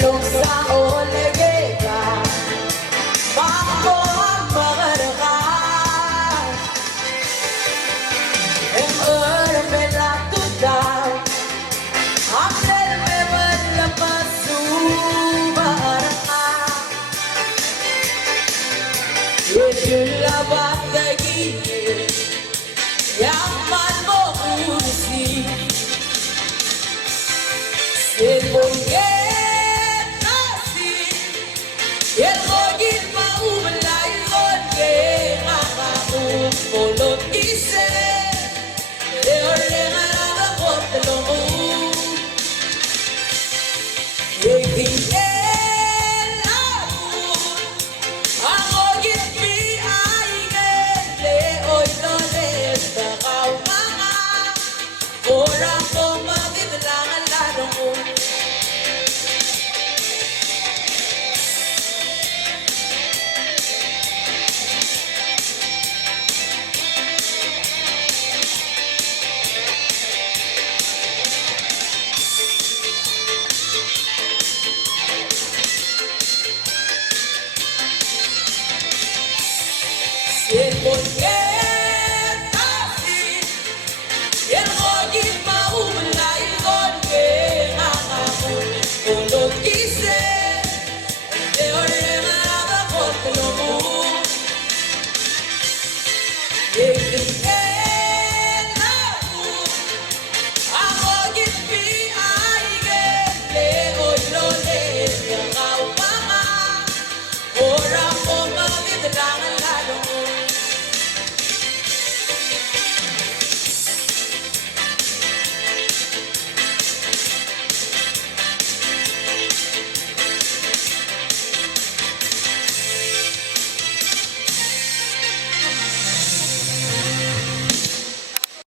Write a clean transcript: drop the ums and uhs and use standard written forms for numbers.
Talong sa olegega, Mako ang magarakan. Em ơi về là tu đào, Am lên về bên là pasu baraka. Yedula bagagi, yang man mo usi. Sebonge nasi, elogin maubelay longe, ngakakung polot ise, eoreng alagakot talong. Yegin elamu, angogit mi aigen, leoy loles bakaw mga, orang kong magitlangan lalong mo. Sebonge